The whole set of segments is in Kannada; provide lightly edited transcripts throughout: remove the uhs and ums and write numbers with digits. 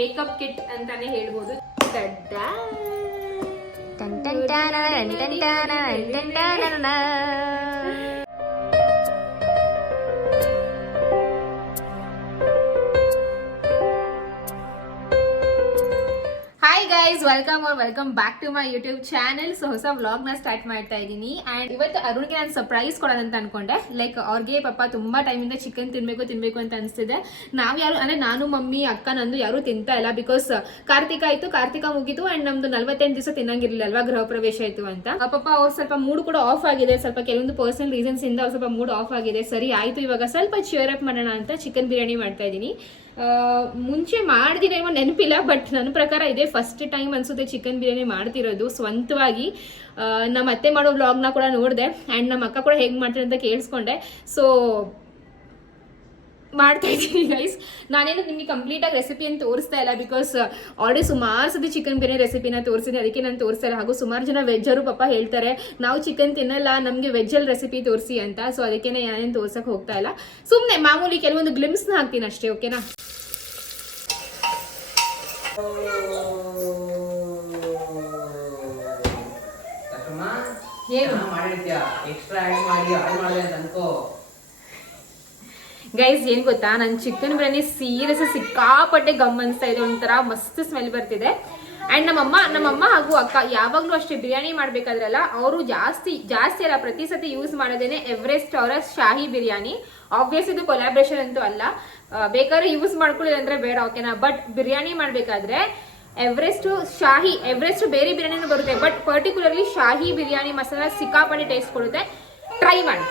ಮೇಕಪ್ ಕಿಟ್ ಅಂತಾನೆ ಹೇಳ್ಬೋದು. Hi guys, welcome back to my YouTube channel. So ಹೊಸ ವ್ಲಾಗ್ ನ ಸ್ಟಾರ್ಟ್ ಮಾಡ್ತಾ ಇದ್ದೀನಿ. ಅಂಡ್ ಇವತ್ತು ಅರುಣ್ಗೆ ನಾನು ಸರ್ಪ್ರೈಸ್ ಕೊಡೋಣ ಅಂತ ಅನ್ಕೊಂಡೆ. ಲೈಕ್ ಅವ್ರಿಗೆ ಪಾಪ ತುಂಬಾ ಟೈಮಿಂದ ಚಿಕನ್ ತಿನ್ಬೇಕು ಅಂತ ಅನಿಸ್ತಿದೆ. ನಾವ್ ಯಾರು ಅಂದ್ರೆ ನಾನು, ಮಮ್ಮಿ, ಅಕ್ಕ ನಂದು ಯಾರು ತಿಂತಾ ಇಲ್ಲ. ಬಿಕಾಸ್ ಕಾರ್ತಿಕ ಮುಗಿತು ಅಂಡ್ ನಮ್ದು 48 ದಿವಸ ತಿನ್ನಂಗಿರ್ಲಿಲ್ಲ ಅಲ್ವಾ, ಗೃಹ ಪ್ರವೇಶ ಆಯ್ತು ಅಂತ. ಪಾಪ ಅವ್ರು ಸ್ವಲ್ಪ ಮೂಡ್ ಕೂಡ ಆಫ್ ಆಗಿದೆ. ಸ್ವಲ್ಪ ಕೆಲವೊಂದು ಪರ್ಸನಲ್ ರೀಸನ್ಸ್ ಇಂದ ಅವ್ರು ಸ್ವಲ್ಪ ಮೂಡ್ ಆಫ್ ಆಗಿದೆ. ಸರಿ ಆಯ್ತು, ಇವಾಗ ಸ್ವಲ್ಪ ಚಿಯರ್ ಅಪ್ ಮಾಡೋಣ ಅಂತ ಚಿಕನ್ ಬಿರಿಯಾನಿ ಮಾಡ್ತಾ ಇದ್ದೀನಿ. ಮುಂಚೆ ಮಾಡ್ದಿರೇನೋ ನೆನಪಿಲ್ಲ, ಬಟ್ ನನ್ನ ಪ್ರಕಾರ ಇದೇ ಫಸ್ಟ್ ಟೈಮ್ ಅನ್ಸುತ್ತೆ ಚಿಕನ್ ಬಿರಿಯಾನಿ ಮಾಡ್ತಿರೋದು ಸ್ವಂತವಾಗಿ. ನಮ್ಮ ಅತ್ತೆ ಮಾಡೋ ವ್ಲಾಗ್ನ ಕೂಡ ನೋಡಿದೆ ಆ್ಯಂಡ್ ನಮ್ಮ ಅಕ್ಕ ಕೂಡ ಹೇಗೆ ಮಾಡ್ತಾರೆ ಅಂತ ಕೇಳಿಸ್ಕೊಂಡೆ. ಸೊ ಮಾಡ್ತಾ ಇದ್ದೀನಿ ಗೈಸ್. ನಾನೇನು ನಿಮಗೆ ಕಂಪ್ಲೀಟಾಗಿ ರೆಸಿಪಿಯನ್ನು ತೋರಿಸ್ತಾ ಇಲ್ಲ, ಬಿಕಾಸ್ ಆಲ್ರೆಡಿ ಸುಮಾರು ಸತಿ ಚಿಕನ್ ಬಿರಿಯಾನಿ ರೆಸಿಪಿನ ತೋರಿಸಿದೆ, ಅದಕ್ಕೆ ನಾನು ತೋರಿಸ್ತಾ ಇಲ್ಲ. ಹಾಗೂ ಸುಮಾರು ಜನ ವೆಜ್ಜರು ಪಾಪ ಹೇಳ್ತಾರೆ ನಾವು ಚಿಕನ್ ತಿನ್ನಲ್ಲ, ನಮಗೆ ವೆಜ್ಜಲ್ಲಿ ರೆಸಿಪಿ ತೋರಿಸಿ ಅಂತ. ಸೊ ಅದಕ್ಕೆ ನಾನೇನು ತೋರ್ಸಕ್ಕೆ ಹೋಗ್ತಾ ಇಲ್ಲ. ಸುಮ್ಮನೆ ಮಾಮೂಲಿ ಕೆಲವೊಂದು ಗ್ಲಿಮ್ಸ್ನ ಹಾಕ್ತೀನಿ ಅಷ್ಟೇ, ಓಕೆನಾ? ಗೈಸ್ ಏನ್ ಗೊತ್ತಾ, ನನ್ ಚಿಕನ್ ಬಿರಿಯಾನಿ ಸೀರಿಯಸ್ ಸಿಕ್ಕಾಪಟ್ಟೆ ಗಮ್ ಅನ್ಸ್ತಾ ಇದೆ. ಒಂಥರ ಮಸ್ತ್ ಸ್ಮೆಲ್ ಬರ್ತಿದೆ. ಅಂಡ್ ನಮ್ಮಮ್ಮ ಹಾಗೂ ಅಕ್ಕ ಯಾವಾಗ್ಲೂ ಅಷ್ಟೇ ಬಿರಿಯಾನಿ ಮಾಡ್ಬೇಕಾದ್ರಲ್ಲ, ಅವರು ಜಾಸ್ತಿ ಅಲ್ಲ, ಪ್ರತಿ ಸತಿ ಯೂಸ್ ಮಾಡೋದೇನೆ ಎವರೆಸ್ಟ್ ಅವರ ಶಾಹಿ ಬಿರಿಯಾನಿ. ಆಬ್ವಿಯಸ್ ಇದು ಕೊಲಾಬ್ರೇಷನ್ ಅಂತೂ ಅಲ್ಲ, ಬೇಕಾದ್ರೆ ಯೂಸ್ ಮಾಡ್ಕೊಳ್ಳಿ ಅಂದ್ರೆ ಬೇಡ, ಓಕೆನಾ? ಬಟ್ ಬಿರಿಯಾನಿ ಮಾಡ್ಬೇಕಾದ್ರೆ ಎವರೆಸ್ಟ್ ಬೇರೆ ಬಿರಿಯಾನಿನೂ ಬರುತ್ತೆ, ಬಟ್ ಪರ್ಟಿಕ್ಯುಲರ್ಲಿ ಶಾಹಿ ಬಿರಿಯಾನಿ ಮಸಾಲ ಸಿಕ್ಕಾಪಟ್ಟೆ ಟೇಸ್ಟ್ ಕೊಡುತ್ತೆ. ಟ್ರೈ ಮಾಡಿ.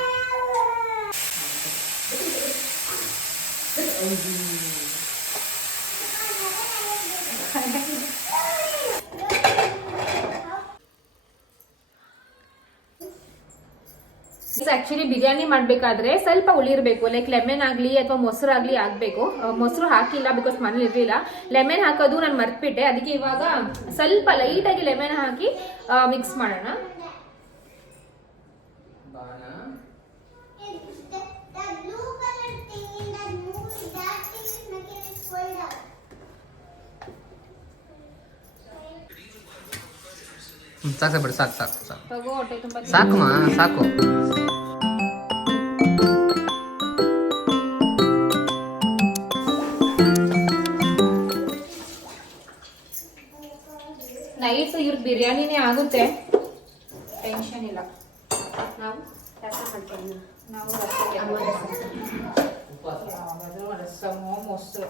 ಆಕ್ಚುಲಿ ಬಿರಿಯಾನಿ ಮಾಡ್ಬೇಕಾದ್ರೆ ಸ್ವಲ್ಪ ಉಳಿರ್ಬೇಕು. ಲೈಕ್ ಲೆಮನ್ ಆಗ್ಲಿ ಅಥವಾ ಮೊಸರು ಆಗ್ಲಿ ಆಗ್ಬೇಕು. ಮೊಸರು ಹಾಕಿಲ್ಲ ಬಿಕಾಸ್ ಮನೇಲಿ ಇರ್ಲಿಲ್ಲ. ಲೆಮನ್ ಹಾಕೋದು ನಾನು ಮರ್ತ್ಬಿಟ್ಟೆ, ಅದಕ್ಕೆ ಇವಾಗ ಸ್ವಲ್ಪ ಲೈಟ್ ಆಗಿ ಲೆಮನ್ ಹಾಕಿ ಮಿಕ್ಸ್ ಮಾಡೋಣ. ಸಾಕು ಬಿಡು, ಸಾಕು ಸಾಕು ಸಾಕು. ನೈಟ್ ಇವ್ರ ಬಿರಿಯಾನಿನೇ ಆಗುತ್ತೆ, ಟೆನ್ಷನ್ ಇಲ್ಲ. ನಾವು ರಸಮೋ ಮೊಸರು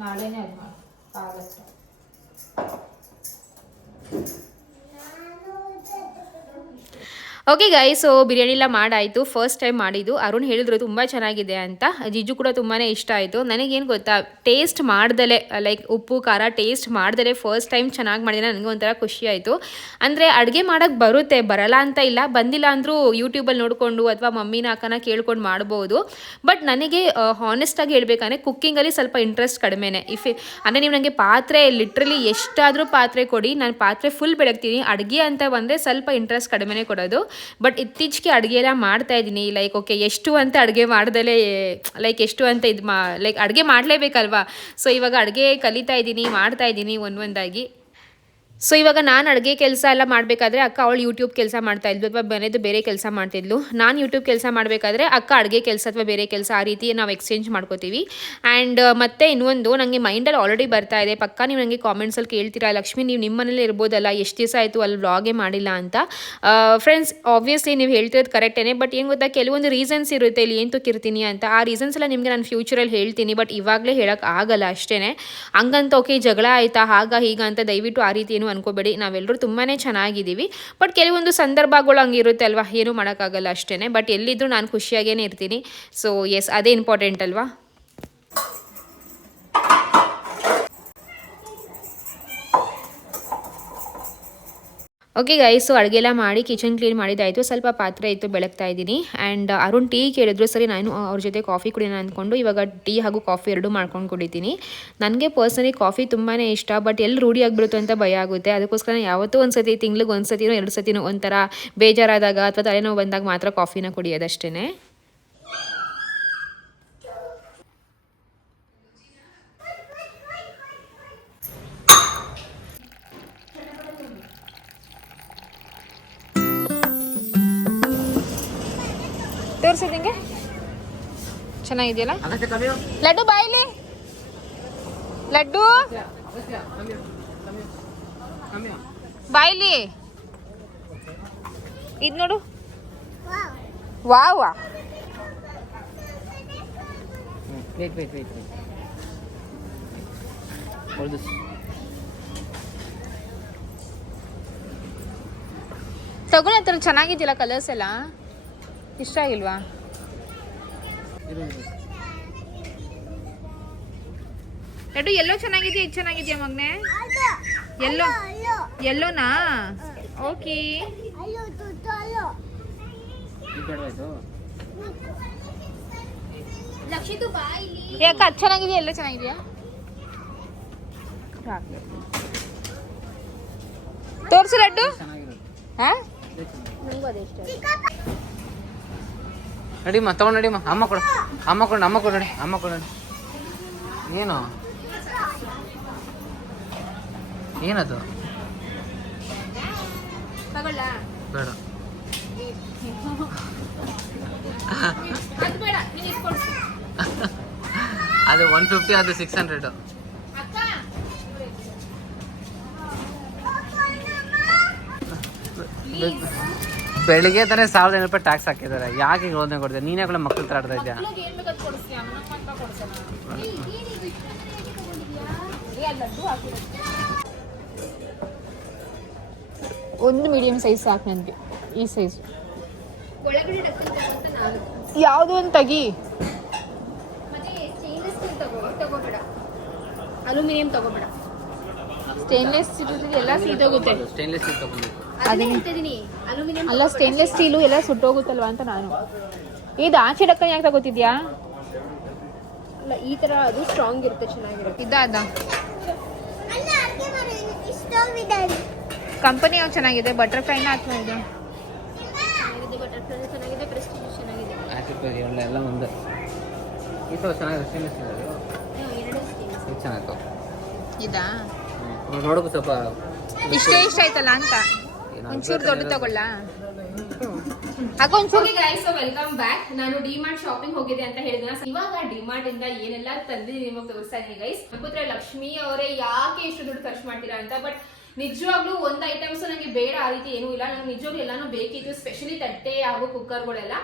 ನಾಳೆನೇ ಅದು ಆಗುತ್ತೆ. ಓಕೆ ಗೈಸ್, ಸೊ ಬಿರಿಯಾನಿ ಎಲ್ಲ ಮಾಡಾಯಿತು. ಫಸ್ಟ್ ಟೈಮ್ ಮಾಡಿದ್ದು. ಅರುಣ್ ಹೇಳಿದ್ರು ತುಂಬ ಚೆನ್ನಾಗಿದೆ ಅಂತ. ಜಿಜು ಕೂಡ ತುಂಬಾ ಇಷ್ಟ ಆಯಿತು. ನನಗೇನು ಗೊತ್ತಾ, ಟೇಸ್ಟ್ ಮಾಡ್ದಲೇ ಲೈಕ್ ಉಪ್ಪು ಖಾರ ಟೇಸ್ಟ್ ಮಾಡ್ದಲೇ ಫಸ್ಟ್ ಟೈಮ್ ಚೆನ್ನಾಗಿ ಮಾಡಿದ್ರೆ ನನಗೆ ಒಂಥರ ಖುಷಿ ಆಯಿತು. ಅಂದರೆ ಅಡುಗೆ ಮಾಡೋಕ್ಕೆ ಬರುತ್ತೆ, ಬರಲ್ಲ ಅಂತ ಇಲ್ಲ, ಬಂದಿಲ್ಲ ಅಂದರೂ ಯೂಟ್ಯೂಬಲ್ಲಿ ನೋಡಿಕೊಂಡು ಅಥವಾ ಮಮ್ಮಿನ ಅಕ್ಕನ ಕೇಳ್ಕೊಂಡು ಮಾಡ್ಬೋದು. ಬಟ್ ನನಗೆ ಹಾನೆಸ್ಟಾಗಿ ಹೇಳಬೇಕಂದ್ರೆ ಕುಕ್ಕಿಂಗಲ್ಲಿ ಸ್ವಲ್ಪ ಇಂಟ್ರೆಸ್ಟ್ ಕಡಿಮೆನೇ. ಅಂದರೆ ನೀವು ನನಗೆ ಪಾತ್ರೆ ಲಿಟ್ರಲಿ ಎಷ್ಟಾದರೂ ಪಾತ್ರೆ ಕೊಡಿ, ನಾನು ಪಾತ್ರೆ ಫುಲ್ ಬೆಳಗ್ತೀನಿ. ಅಡುಗೆ ಅಂತ ಬಂದರೆ ಸ್ವಲ್ಪ ಇಂಟ್ರೆಸ್ಟ್ ಕಡಿಮೆನೇ ಕೊಡೋದು. ಬಟ್ ಇತ್ತೀಚೆಗೆ ಅಡುಗೆ ಎಲ್ಲ ಮಾಡ್ತಾ ಇದ್ದೀನಿ. ಲೈಕ್ ಓಕೆ, ಎಷ್ಟು ಅಂತ ಅಡುಗೆ ಮಾಡ್ದಲೇ ಲೈಕ್ ಎಷ್ಟು ಅಂತ ಲೈಕ್ ಅಡುಗೆ ಮಾಡಲೇಬೇಕಲ್ವಾ. ಸೊ ಇವಾಗ ಅಡುಗೆ ಕಲಿತಾ ಇದ್ದೀನಿ, ಮಾಡ್ತಾ ಇದ್ದೀನಿ ಒಂದೊಂದಾಗಿ. ಸೊ ಇವಾಗ ನಾನು ಅಡುಗೆ ಕೆಲಸ ಎಲ್ಲ ಮಾಡಬೇಕಾದ್ರೆ ಅಕ್ಕ ಅವಳು ಯೂಟ್ಯೂಬ್ ಕೆಲಸ ಮಾಡ್ತಾಯಿದ್ಲು ಅಥವಾ ಮನೆಯದು ಬೇರೆ ಕೆಲಸ ಮಾಡ್ತಿದ್ಲು. ನಾನು ಯೂಟ್ಯೂಬ್ ಕೆಲಸ ಮಾಡಬೇಕಾದ್ರೆ ಅಕ್ಕ ಅಡುಗೆ ಕೆಲಸ ಅಥವಾ ಬೇರೆ ಕೆಲಸ, ಆ ರೀತಿ ನಾವು ಎಕ್ಸ್ಚೇಂಜ್ ಮಾಡ್ಕೋತೀವಿ. ಆ್ಯಂಡ್ ಮತ್ತೆ ಇನ್ನೊಂದು ನನಗೆ ಮೈಂಡಲ್ಲಿ ಆಲ್ರೆಡಿ ಬರ್ತಾ ಇದೆ, ಪಕ್ಕ ನೀವು ನನಗೆ ಕಾಮೆಂಟ್ಸಲ್ಲಿ ಕೇಳ್ತೀರಾ, ಲಕ್ಷ್ಮಿ ನೀವು ನಿಮ್ಮ ಮನೇಲಿ ಇರ್ಬೋದಲ್ಲ, ಎಷ್ಟು ದಿವಸ ಆಯಿತು ಅಲ್ಲಿ ವ್ಲಾಗೇ ಮಾಡಿಲ್ಲ ಅಂತ. ಫ್ರೆಂಡ್ಸ್ ಆಬ್ವಿಯಸ್ಲಿ ನೀವು ಹೇಳ್ತಿರೋದು ಕರೆಕ್ಟೇ. ಬಟ್ ಏನು ಗೊತ್ತಾ, ಕೆಲವೊಂದು ರೀಸನ್ಸ್ ಇರುತ್ತೆ ಇಲ್ಲಿ ಏನು ತುಕ್ಕಿರ್ತೀನಿ ಅಂತ. ಆ ರೀಸನ್ಸ್ ಎಲ್ಲ ನಿಮಗೆ ನಾನು ಫ್ಯೂಚರಲ್ಲಿ ಹೇಳ್ತೀನಿ, ಬಟ್ ಇವಾಗಲೇ ಹೇಳೋಕ್ಕೆ ಆಗಲ್ಲ ಅಷ್ಟೇ. ಹಂಗಂತ ಓಕೆ ಜಗಳ ಆಯಿತಾ ಹಾಗ ಹೀಗ ಅಂತ ದಯವಿಟ್ಟು ಆ ರೀತಿ ಏನು ಅನ್ಕೋಬೇಡಿ. ನಾವೆಲ್ಲರೂ ತುಂಬಾ ಚೆನ್ನಾಗಿದ್ದೀವಿ. ಬಟ್ ಕೆಲವೊಂದು ಸಂದರ್ಭಗಳು ಹಂಗಿರುತ್ತೆ ಅಲ್ವಾ, ಏನೂ ಮಾಡೋಕ್ಕಾಗಲ್ಲ ಅಷ್ಟೇ. ಬಟ್ ಎಲ್ಲಿದ್ದರೂ ನಾನು ಖುಷಿಯಾಗೇ ಇರ್ತೀನಿ. ಸೊ ಎಸ್, ಅದೇ ಇಂಪಾರ್ಟೆಂಟ್ ಅಲ್ವಾ. ಓಕೆ ಗೈಸ್, ಸೊ ಅಡುಗೆ ಎಲ್ಲ ಮಾಡಿ ಕಿಚನ್ ಕ್ಲೀನ್ ಮಾಡಿದ್ದಾಯಿತು. ಸ್ವಲ್ಪ ಪಾತ್ರೆ ಇತ್ತು, ಬೆಳಗ್ತಾ ಇದ್ದೀನಿ. ಆ್ಯಂಡ್ ಅರುಣ್ ಟೀ ಕೇಳಿದ್ರು. ಸರಿ, ನಾನು ಅವ್ರ ಜೊತೆ ಕಾಫಿ ಕುಡಿಯೋಣ ಅಂದ್ಕೊಂಡು ಇವಾಗ ಟೀ ಹಾಗೂ ಕಾಫಿ ಎರಡೂ ಮಾಡ್ಕೊಂಡು ಕುಡಿತೀನಿ. ನನಗೆ ಪರ್ಸನಲಿ ಕಾಫಿ ತುಂಬಾ ಇಷ್ಟ, ಬಟ್ ಎಲ್ಲಿ ರೂಢಿ ಆಗಿಬಿಡುತ್ತೆ ಅಂತ ಭಯ ಆಗುತ್ತೆ. ಅದಕ್ಕೋಸ್ಕರ ಯಾವತ್ತೂ ಒಂದು ಸತಿ, ತಿಂಗ್ಳಿಗೆ ಒಂದು ಸತಿನೋ 2 ಸತಿನೋ ಒಂಥರ ಬೇಜಾರಾದಾಗ ಅಥವಾ ತಲೆನೋವು ಬಂದಾಗ ಮಾತ್ರ ಕಾಫಿನ ಕುಡಿಯೋದಷ್ಟೇ. ತೋರಿಸಿದಂಗೆ ಚೆನ್ನಾಗಿದೆಯಲ್ಲ ಲಡ್ಡು, ಬಾಯಿಲಿ ಲಡ್ಡು, ಬಾಯಿಲಿ ಇದು ನೋಡು. ವಾವ್, ತಗೊಳ್ಳೋ ಚೆನ್ನಾಗಿದ್ಯಲ್ಲ, ಕಲರ್ಸ್ ಎಲ್ಲ ಇಷ್ಟ ಆಗಿಲ್ವಾ? ಲಡ್ಡು ಎಲ್ಲೋ ಚೆನ್ನಾಗಿದೆಯಾ, ಇದು ಚೆನ್ನಾಗಿದೆಯಾ ಮಗ್ನೆ? ಎಲ್ಲೋನಾ? ಓಕೆ, ಯಾಕ ಅದು ಚೆನ್ನಾಗಿದೆಯಾ, ಎಲ್ಲೋ ಚೆನ್ನಾಗಿದೆಯಾ? ತೋರ್ಸು ಲಡ್ಡು. ಹಾ, ನಡಿಮ್ಮ, ತಗೊಂಡು ನಡಿಮ್ಮ. ಅಮ್ಮ ಕೊಡು, ಅಮ್ಮ ಕೊಡು, ಅಮ್ಮ ಕೊಡು, ನೋಡಿ ಅಮ್ಮ ಕೊಡು. ನೋಡಿ ಏನು ಏನದು? ಬೇಡ, ಅದು 150, ಅದು 600. ಬೆಳಿಗ್ಗೆ ತಾನೇ 1,000 ರೂಪಾಯಿ ಟ್ಯಾಕ್ಸ್ ಹಾಕಿದ್ದಾರೆ. ಯಾಕೆ ಈಗ ಓದನೆ ಕೊಡ್ತೀಯ? ನೀನೇ ಕೂಡ ಮಕ್ಕಳ ಥರ ಆಡ್ತಾ ಇದ್ಯಾ? ಒಂದು ಮೀಡಿಯಂ ಸೈಜ್ ಸಾಕು ನನಗೆ. ಈ ಸೈಜ್ ಯಾವುದು ಒಂದು ತೆಗಿ. ಅಲ್ಯೂಮಿನಿಯಂ ತಗೋಬೇಡ, ಸ್ಟೇನ್ಲೆಸ್ ಸ್ಟೀಲ್ ಎಲ್ಲ ಸೀದೋಗುತ್ತೆ. ಸ್ಟೇನ್ಲೆಸ್ ಸ್ಟೀಲ್ ತಗೊಂಡು ಅಲ್ಲ, ಸ್ಟೇನ್ಲೆಸ್ ಸ್ಟೀಲು ಎಲ್ಲ ಸುಟ್ಟೋಗುತ್ತಲ್ವಾ ಅಂತ ನಾನು. ಇದು ಆಚೆ ಡಕ್ಕ ಯಾಕೆ ತಗೋತಿದ್ಯಾ? ಅಲ್ಲ, ಈ ತರ ಅದು ಸ್ಟ್ರಾಂಗ್ ಇರುತ್ತೆ, ಚೆನ್ನಾಗಿರುತ್ತೆ. ಇದಾದ ಕಂಪನಿ ಯಾವ್ದು ಚೆನ್ನಾಗಿದೆ? ಬಟರ್ಫ್ಲೈನ ಅಥವಾ ಇದು? ಬಟರ್ಫ್ಲೈ ಚೆನ್ನಾಗಿದೆ, ಪ್ರೆಸ್ಟೀಜ್ ಚೆನ್ನಾಗಿದೆ. ಎಲ್ಲ ಒಂದು ಈ ಥರ ಚೆನ್ನಾಗಿದೆ. ಸ್ಟೇನ್ಲೆಸ್ ಸ್ಟೀಲ್ ಇದು ಚೆನ್ನಾಗಿತ್ತು. ಇದಾ ನೋಡೋಕೆ ಸ್ವಲ್ಪ ಇಷ್ಟ ಆಯ್ತಲ್ಲ ಅಂತ ಒಂಚೂರು ದೊಡ್ಡ ತಗೊಳ್ಳ. Welcome back. ನಾನು ಡಿಮಾರ್ಟ್ ಶಾಪಿಂಗ್ ಹೋಗಿದೆ ಅಂತ ಹೇಳಿದ್ರೆ, ಇವಾಗ ಡಿಮಾರ್ಟ್ ಇಂದ ಏನೆಲ್ಲ ತಂದಿದ್ದೀನಿ ನಿಮಗೆ ತೋರಿಸ್ತಾ ಇದೀನಿ ಗೈಸ್. ಅನ್ಕೋತಾರೆ ಲಕ್ಷ್ಮಿ ಅವರೇ ಯಾಕೆ ಇಷ್ಟು ದುಡ್ಡು ಖರ್ಚು ಮಾಡ್ತೀರಾ ಅಂತ. ಬಟ್ ನಿಜವಾಗ್ಲೂ ಒಂದು ಐಟಮ್ಸ್ ನನಗೆ ಬೇಡ ಆ ರೀತಿ ಏನೂ ಇಲ್ಲ. ನಂಗೆ ನಿಜವಾಗ್ಲೂ ಎಲ್ಲಾನು ಬೇಕಿತ್ತು, ಸ್ಪೆಷಲಿ ತಟ್ಟೆ ಹಾಗೂ ಕುಕ್ಕರ್ಗಳೆಲ್ಲ.